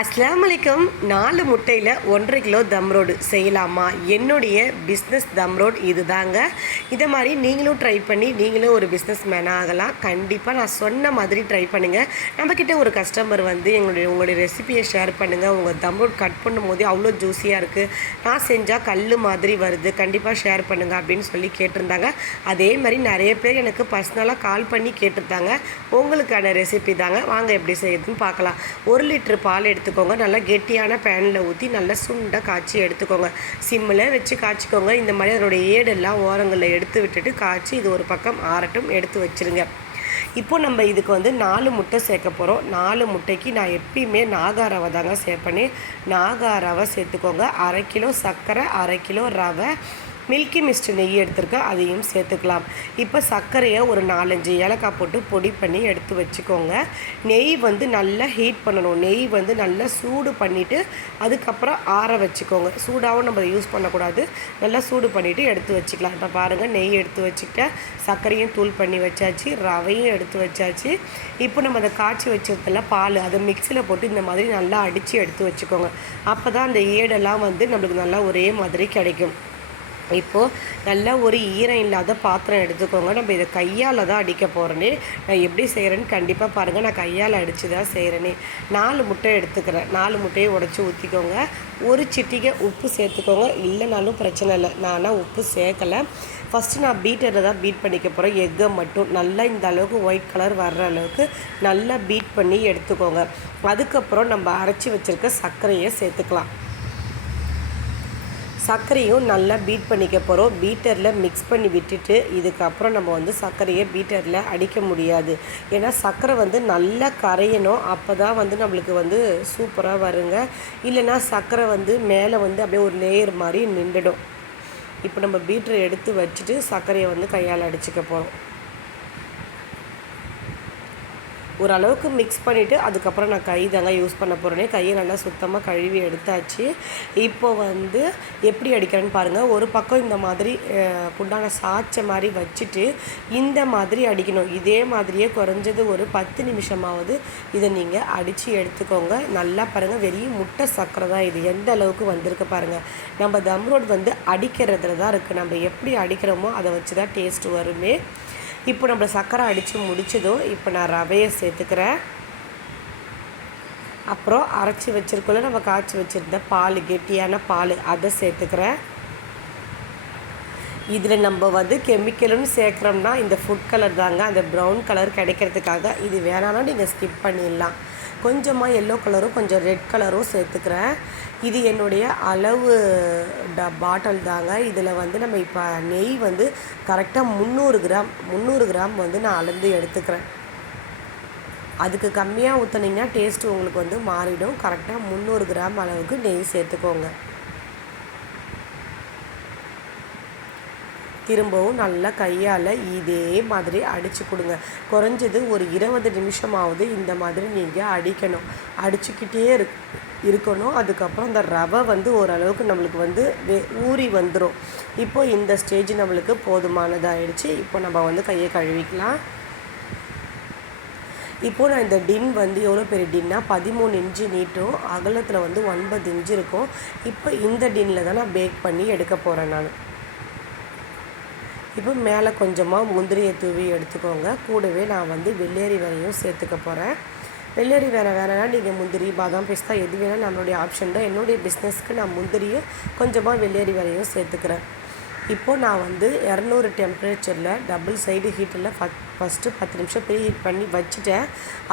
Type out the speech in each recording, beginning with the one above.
அஸ்ஸலாமு அலைக்கும். 4 முட்டையில் 1.5 கிலோ தம் ரோடு செய்யலாமா? என்னுடைய பிஸ்னஸ் தம் ரோட் இது தாங்க. இதை மாதிரி நீங்களும் ட்ரை பண்ணி நீங்களும் ஒரு பிஸ்னஸ் மேன் ஆகலாம். கண்டிப்பாக நான் சொன்ன மாதிரி ட்ரை பண்ணுங்கள். நம்மக்கிட்ட ஒரு கஸ்டமர் வந்து உங்களுடைய ரெசிபியை ஷேர் பண்ணுங்கள், உங்கள் தம் ரோட் கட் பண்ணும் போதே அவ்வளோ ஜூஸியாக இருக்குது, நான் செஞ்சால் கல் மாதிரி வருது, கண்டிப்பாக ஷேர் பண்ணுங்கள் அப்படின்னு சொல்லி கேட்டிருந்தாங்க. அதே மாதிரி நிறைய பேர் எனக்கு பர்சனலாக கால் பண்ணி கேட்டிருந்தாங்க. உங்களுக்கான ரெசிபி தாங்க, வாங்க எப்படி செய்யுதுன்னு பார்க்கலாம். 1 லிட்டர் பால் எடுத்துக்கோங்க. நல்லா கெட்டியான பேனில் ஊற்றி நல்லா சுண்டை காய்ச்சி எடுத்துக்கோங்க. சிம்மில் வச்சு காய்ச்சிக்கோங்க. இந்த மாதிரி அதனுடைய ஏடெல்லாம் ஓரங்களில் எடுத்து விட்டுட்டு காய்ச்சி இது ஒரு பக்கம் ஆறட்டும், எடுத்து வச்சுருங்க. இப்போது நம்ம இதுக்கு வந்து 4 முட்டை சேர்க்க போகிறோம். 4 முட்டைக்கு நான் எப்பயுமே நாகா ரவை தாங்க சேர்ப்பேன். நாகா ரவை சேர்த்துக்கோங்க. 1/2 கிலோ சர்க்கரை, 1/2 கிலோ ரவை, மில்கி மிஸ்ட் நெய் எடுத்துருக்கேன், அதையும் சேர்த்துக்கலாம். இப்போ சர்க்கரையை ஒரு 4-5 ஏலக்காய் போட்டு பொடி பண்ணி எடுத்து வச்சுக்கோங்க. நெய் வந்து நல்லா ஹீட் பண்ணணும். நெய் வந்து நல்லா சூடு பண்ணிவிட்டு அதுக்கப்புறம் ஆற வச்சுக்கோங்க. சூடாகவும் நம்ம யூஸ் பண்ணக்கூடாது, நல்லா சூடு பண்ணிவிட்டு எடுத்து வச்சுக்கலாம். இப்போ பாருங்கள், நெய் எடுத்து வச்சுக்கிட்டேன், சர்க்கரையும் தூள் பண்ணி வச்சாச்சு, ரவையும் எடுத்து வச்சாச்சு. இப்போ நம்ம அதை காய்ச்சி வச்சதில் பால் அதை மிக்சியில் போட்டு இந்த மாதிரி நல்லா அடித்து எடுத்து வச்சுக்கோங்க. அப்போ தான் அந்த ஏடெல்லாம் வந்து நம்மளுக்கு நல்லா ஒரே மாதிரி கிடைக்கும். இப்போது நல்லா ஒரு ஈரம் இல்லாத பாத்திரம் எடுத்துக்கோங்க. நம்ம இதை கையால் தான் அடிக்க போகிறேனே. நான் எப்படி செய்கிறேன்னு கண்டிப்பாக பாருங்கள். நான் கையால் அடித்து தான் செய்கிறேனே. 4 முட்டை எடுத்துக்கிறேன். 4 முட்டையை உடச்சி ஊற்றிக்கோங்க. ஒரு சிட்டிகை உப்பு சேர்த்துக்கோங்க. இல்லைனாலும் பிரச்சனை இல்லை, நான் உப்பு சேர்க்கலை. ஃபஸ்ட்டு நான் பீட்டரில் தான் பீட் பண்ணிக்க போகிறேன். எக்கை மட்டும் நல்லா இந்த அளவுக்கு ஒயிட் கலர் வர்ற அளவுக்கு நல்லா பீட் பண்ணி எடுத்துக்கோங்க. அதுக்கப்புறம் நம்ம அரைச்சி வச்சுருக்க சர்க்கரையை சேர்த்துக்கலாம். சர்க்கரையும் நல்லா பீட் பண்ணிக்க போகிறோம். பீட்டரில் மிக்ஸ் பண்ணி விட்டுட்டு இதுக்கப்புறம் நம்ம வந்து சர்க்கரையை பீட்டரில் அடிக்க முடியாது. ஏன்னா சர்க்கரை வந்து நல்லா கரையணும், அப்போ தான் வந்து நம்மளுக்கு வந்து சூப்பராக வருங்க. இல்லைன்னா சர்க்கரை வந்து மேலே வந்து அப்படியே ஒரு லேயர் மாதிரி நின்றுடும். இப்போ நம்ம பீட்டரை எடுத்து வச்சுட்டு சர்க்கரையை வந்து கையால் அடிச்சுக்க போகிறோம். ஓரளவுக்கு மிக்ஸ் பண்ணிவிட்டு அதுக்கப்புறம் நான் கை தாங்க யூஸ் பண்ண போகிறேனே. கையை நல்லா சுத்தமாக கழுவி எடுத்தாச்சு. இப்போ வந்து எப்படி அடிக்கிறேன்னு பாருங்கள். ஒரு பக்கம் இந்த மாதிரி குண்டான சாய்ச்ச மாதிரி வச்சுட்டு இந்த மாதிரி அடிக்கணும். இதே மாதிரியே குறைஞ்சது ஒரு 10 நிமிஷமாவது இதை நீங்கள் அடித்து எடுத்துக்கோங்க. நல்லா பாருங்கள், வெறும் முட்டை சர்க்கரை தான் இது. எந்த அளவுக்கு வந்திருக்கு பாருங்கள். நம்ம தம் ரோட் வந்து அடிக்கிறதுல தான் இருக்குது. நம்ம எப்படி அடிக்கிறோமோ அதை வச்சு தான் டேஸ்ட் வருமே. இப்போ நம்ம சர்க்கரை அடித்து முடிச்சதும் இப்போ நான் ரவையை சேர்த்துக்கிறேன். அப்புறம் அரைச்சி வச்சுருக்கோம்ல, நம்ம காய்ச்சி வச்சுருந்த பால், கெட்டியான பால், அதை சேர்த்துக்கிறேன். இதில் நம்ம வந்து கெமிக்கலுன்னு சேர்க்குறோம்னா இந்த ஃபுட் கலர் தாங்க, அந்த ப்ரௌன் கலர் கிடைக்கிறதுக்காக. இது வேணாலும் நீங்கள் ஸ்கிப் பண்ணிடலாம். கொஞ்சமாக எல்லோ கலரும் கொஞ்சம் ரெட் கலரும் சேர்த்துக்கிறேன். இது என்னுடைய அளவு பாட்டில் தாங்க. இதில் வந்து நம்ம இப்போ நெய் வந்து கரெக்டாக 300 கிராம் வந்து நான் அளந்து எடுத்துக்கிறேன். அதுக்கு கம்மியாக ஊற்றுனீங்கன்னா டேஸ்ட்டு உங்களுக்கு வந்து மாறிடும். கரெக்டாக 300 கிராம் அளவுக்கு நெய் சேர்த்துக்கோங்க. திரும்பவும் நல்லா கையால் இதே மாதிரி அடித்து கொடுங்க. குறைஞ்சது ஒரு 20 நிமிஷமாவது இந்த மாதிரி நீங்கள் அடிக்கணும். அடிச்சுக்கிட்டே இருக்கணும். அதுக்கப்புறம் இந்த ரவை வந்து ஓரளவுக்கு நம்மளுக்கு வந்து ஊறி வந்துடும். இப்போது இந்த ஸ்டேஜ் நம்மளுக்கு போதுமானதாகிடுச்சு. இப்போ நம்ம வந்து கையை கழுவிக்கலாம். இப்போது நான் இந்த டின் வந்து எவ்வளோ பெரிய டின்னா 13 இன்ச்சு நீட்டும், அகலத்தில் வந்து 9 இன்ச்சு இருக்கும். இப்போ இந்த டின்னில் தான் நான் பேக் பண்ணி எடுக்க போகிறேன் நான். இப்போ மேலே கொஞ்சமாக முந்திரியை தூவி எடுத்துக்கோங்க. கூடவே நான் வந்து வெள்ளேரி வேறையும் சேர்த்துக்க போகிறேன். வெள்ளேரி வேணால் நீங்கள் முந்திரி, பாதாம், பிஸ்தா எது வேணால் நம்மளுடைய ஆப்ஷன் தான். என்னுடைய பிஸ்னஸ்க்கு நான் முந்திரியும் கொஞ்சமாக வெள்ளேரி வேறையும் சேர்த்துக்கிறேன். இப்போது நான் வந்து 200 டெம்பரேச்சரில் டபுள் சைடு ஹீட்டில் ஃபஸ்ட்டு 10 நிமிஷம் ப்ரீ ஹீட் பண்ணி வச்சுட்டேன்.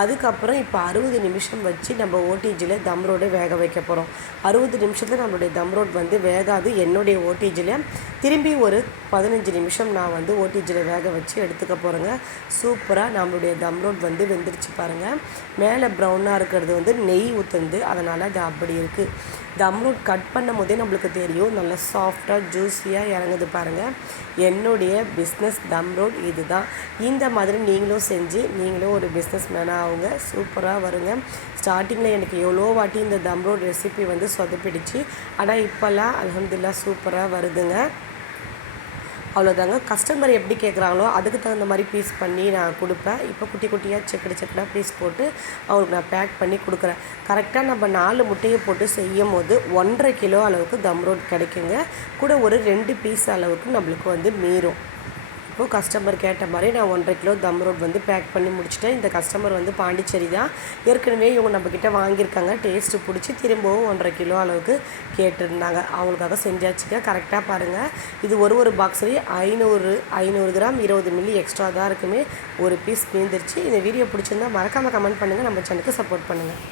அதுக்கப்புறம் இப்போ 60 நிமிஷம் வச்சு நம்ம ஓடிஜியில் தம் ரோடு வேக வைக்க போகிறோம். 60 நிமிஷத்தில் நம்மளுடைய தம் ரோட் வந்து வேகாது. என்னுடைய ஓடிஜியில் திரும்பி ஒரு 15 நிமிஷம் நான் வந்து ஓடிஜியில் வேக வச்சு எடுத்துக்க போகிறேங்க. சூப்பராக நம்மளுடைய தம் ரோட் வந்து வெந்துருச்சு பாருங்கள். மேலே ப்ரௌனாக இருக்கிறது வந்து நெய் ஊற்றுந்து, அதனால் அது அப்படி இருக்குது. தம் ரோட் கட் பண்ணும் போதே நம்மளுக்கு தெரியும், நல்லா சாஃப்டாக ஜூஸியாக இறங்குது பாருங்கள். என்னுடைய பிஸ்னஸ் தம் ரோட் இது தான். இந்த மாதிரி நீங்களும் செஞ்சு நீங்களும் ஒரு பிஸ்னஸ் மேனாக ஆகுங்க. சூப்பராக வருங்க. ஸ்டார்டிங்கில் எனக்கு எவ்வளோ வாட்டி இந்த தம் ரோட் ரெசிபி வந்து சொதப்பிடுச்சு. ஆனால் இப்போல்லாம் அல்ஹம்துலில்லாஹ் சூப்பராக வருதுங்க. அவ்வளோதாங்க. கஸ்டமர் எப்படி கேட்குறாங்களோ அதுக்கு தகுந்த மாதிரி பீஸ் பண்ணி நான் கொடுப்பேன். இப்போ குட்டி குட்டியாக செக்கடாக பீஸ் போட்டு அவங்களுக்கு நான் பேக் பண்ணி கொடுக்குறேன். கரெக்டாக நம்ம 4 முட்டையை போட்டு செய்யும்போது 1.5 கிலோ அளவுக்கு தம் ரோட் கிடைக்குங்க. கூட ஒரு 2 பீஸ் அளவுக்கு நம்மளுக்கு வந்து மீறும். இப்போது கஸ்டமர் கேட்ட மாதிரி நான் 1.5 கிலோ தம் ரோட் வந்து பேக் பண்ணி முடிச்சிட்டேன். இந்த கஸ்டமர் வந்து பாண்டிச்சேரி தான். ஏற்கனவே இவங்க நம்மக்கிட்ட வாங்கியிருக்காங்க. டேஸ்ட்டு பிடிச்சி திரும்பவும் 1.5 கிலோ அளவுக்கு கேட்டிருந்தாங்க. அவங்களுக்காக செஞ்சாச்சுங்க. கரெக்டாக பாருங்கள், இது ஒரு பாக்ஸ்லேயே 500 கிராம் 20 மில்லி எக்ஸ்ட்ரா தான் இருக்குமே. ஒரு பீஸ் மீந்துருச்சு. இந்த வீடியோ பிடிச்சிருந்தா மறக்காமல் கமெண்ட் பண்ணுங்கள். நம்ம சேனலுக்கு சப்போர்ட் பண்ணுங்கள்.